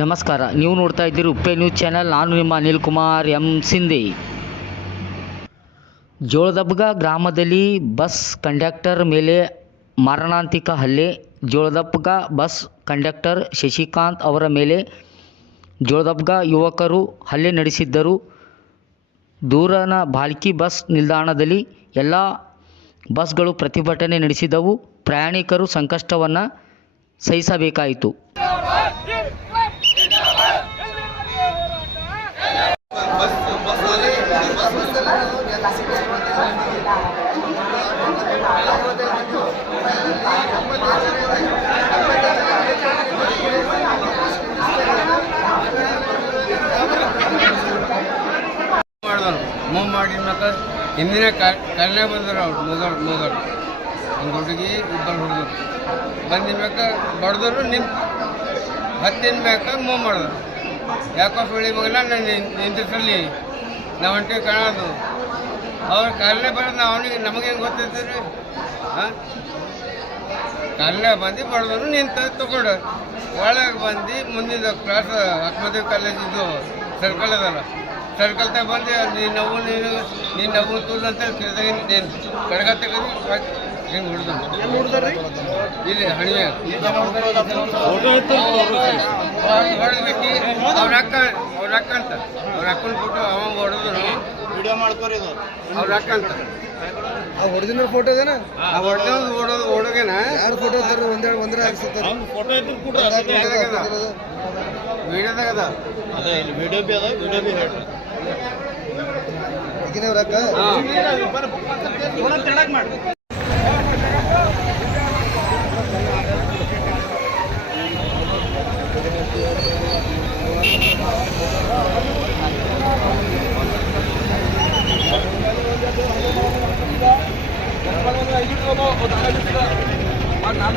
ನಮಸ್ಕಾರ, ನೀವು ನೋಡ್ತಾ ಇದ್ದೀರಿ ಉಪ್ಪೆ ನ್ಯೂಸ್ ಚಾನೆಲ್. ನಾನು ನಿಮ್ಮ ಅನಿಲ್ ಕುಮಾರ್ ಎಂ ಸಿಂಧೆ. ಜೋಳದಬ್ಗ ಗ್ರಾಮದಲ್ಲಿ ಬಸ್ ಕಂಡಕ್ಟರ್ ಮೇಲೆ ಮಾರಣಾಂತಿಕ ಹಲ್ಲೆ. ಜೋಳದಬ್ಗ ಬಸ್ ಕಂಡಕ್ಟರ್ ಶಶಿಕಾಂತ್ ಅವರ ಮೇಲೆ ಜೋಳದಬ್ಗ ಯುವಕರು ಹಲ್ಲೆ ನಡೆಸಿದ್ದರು. ದೂರನ ಭಾಲ್ಕಿ ಬಸ್ ನಿಲ್ದಾಣದಲ್ಲಿ ಎಲ್ಲ ಬಸ್ಗಳು ಪ್ರತಿಭಟನೆ ನಡೆಸಿದವು. ಪ್ರಯಾಣಿಕರು ಸಂಕಷ್ಟವನ್ನು ಸಹಿಸಬೇಕಾಯಿತು. ಮೂವ್ ಮಾಡಿದ್ಮ್ಯಾಕ ಹಿಂದಿನ ಕಾಲನೇ ಬಂದರು ಅವ್ರು ಮೂಗರು ಒಂದು ಹುಡುಗಿ ಇಬ್ಬರು ಹುಡುಗರು ಬಂದಿದ್ಮ್ಯಾಕ ಬಡ್ದರು ಹತ್ತಿನ ಮ್ಯಾಕ ಮೂವ್ ಮಾಡಿದ್ರು. ಯಾಕೋ ಸುಳಿ ಮಗನ ನಾನು ನಿಂತಿಸಲಿ ನಾವು ಹೊಂಟಿವಿ ಕಾಣೋದು. ಅವ್ರ ಕಾಲನೇ ಬರೋದು ಅವನಿಗೆ ನಮಗೇನು ಗೊತ್ತಿರ್ತೀರಿ. ಹಾಂ, ಕಾಲನೇ ಬಂದು ಬಡ್ದರು ನಿಂತ ತಗೊಂಡು ಒಳಗೆ ಬಂದು ಮುಂದಿನ ಕ್ಲಾಸ್ ಅಹಮದ್ ಕಾಲೇಜಿದ್ದು ಸರ್ಕಲ್ ಅದಲ್ಲ, ಸರ್ಕಲ್ ತಗ ಬಂದು ನೀನು ನವ್ವು ತೂಲ್ ಅಂತ ಕೇಳಿದಾಗ ನೀನು ಕಡಗ ತೆಗೆದು ಹಿಂಗೆ ಹೊಡೆದ್ರಿ ಇಲ್ಲಿ ಹಣಿವೆ ಹೊಡೆದಕ್ಕೆ ಅವ್ರ ಅಕ್ಕ ಅಂತ ಅವ್ರ ಅಕ್ಕನ ಫೋಟೋ ಅವ ಹೊಡೆದ್ರು. ವಿಡಿಯೋ ಮಾಡ್ಕೋರಿ ಅವ್ರ ಅಕ್ಕ ಅಂತ ಹೊಡೆದಿನ ಫೋಟೋ ಇದೇನ? ಹುಡುಗನ ಯಾರು ಫೋಟೋ ಒಂದೇ ಹಾಕ್ಸುತ್ತಾರೆ ವಿಡಿಯೋದಾಗ ಅದ. ವಿಡಿಯೋ ಬಿ ಅದ, ವಿಡಿಯೋ ಬಿ ಹೇಳ್ರಿ ಈಗಿನವ್ರ ಅಕ್ಕ नाम